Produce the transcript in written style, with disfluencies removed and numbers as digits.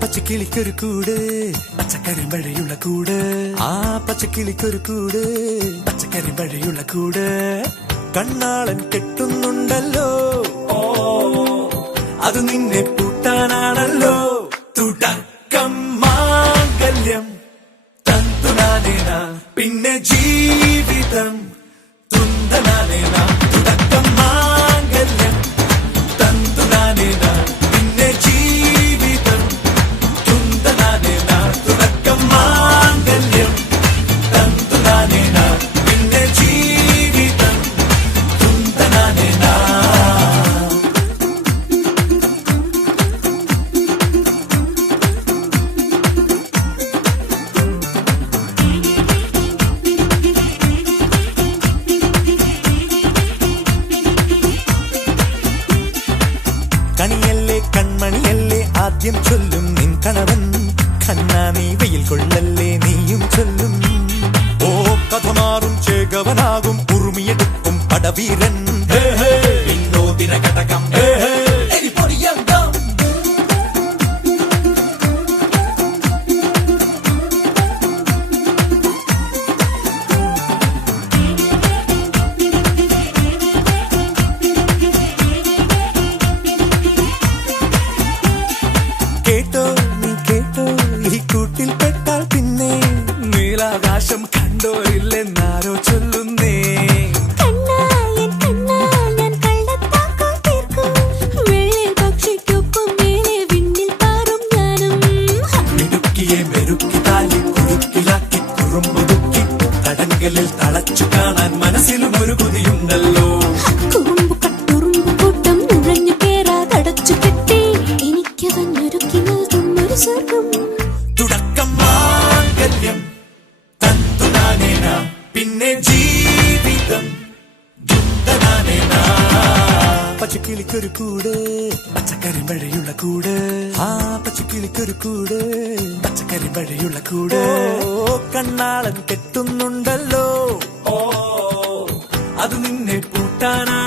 പച്ചക്കിളിക്കൊരു കൂട് പച്ചക്കരിമ്പഴയുള്ള കൂട്, ആ പച്ചക്കിളിക്കൊരു കൂട് പച്ചക്കരിമ്പഴയുള്ള കൂട്. കണ്ണാളൻ കെട്ടുന്നുണ്ടല്ലോ, അത് നിന്നെ പൂട്ടാനാണല്ലോ. തുടക്കം മാംഗല്യം തന്തുനാനേന, പിന്നെ ജീവിതം തുന്തനാനേന. തുടക്കം മാംഗല്യം തന്തുനാനേന, പിന്നെ ജീവിതം തുന്തനാനേന. തുടക്കം മാംഗല്യം തന്തുനാനേന, പിന്നെ ജീവിതം തുന്തനാനേന. കണിയല്ലേ കൺമണിയല്ലേ ആദ്യം ചൊല്ലും നിൻ കണവൻ, കണ്ണാ നീ വെയിൽ കൊള്ളല്ലേ നീയും ചൊല്ലും. ഓ കഥ മാറും ചേകവനാകും ഉറുമിയെടുക്കും പടവീരൻ. വിനോദിന ഘടകം എരിപൊടിയന്തം. കേട്ടോ നീ കേട്ടോ, ഈ കൂട്ടിൽ പെട്ടാൽ പിന്നെ നീലാകാശം കണ്ടോരില്ലെന്നാരോ ചൊല്ലുന്നേ. മിടുക്കിയെ മെരുക്കി താലി കുരുക്കിലാക്കി കുറുമ്പുതുക്കി തടങ്കലിൽ തളച്ചു കാണാൻ മനസ്സിലും ഒരു കൊതിയുണ്ടല്ലോ. തുടക്കം മാംഗല്യം തന്തുനാനേന, പിന്നെ ജീവിതം തുന്തനാനേന. പച്ചക്കിളിക്കൊരു കൂട് പച്ചക്കരിമ്പഴയുള്ള കൂട്, ആ പച്ചക്കിളിക്കൊരു കൂട് പച്ചക്കരിമ്പഴയുള്ള കൂട്. കണ്ണാളൻ കെട്ടുന്നുണ്ടല്ലോ, അത് നിന്നെ പൂട്ടാനാ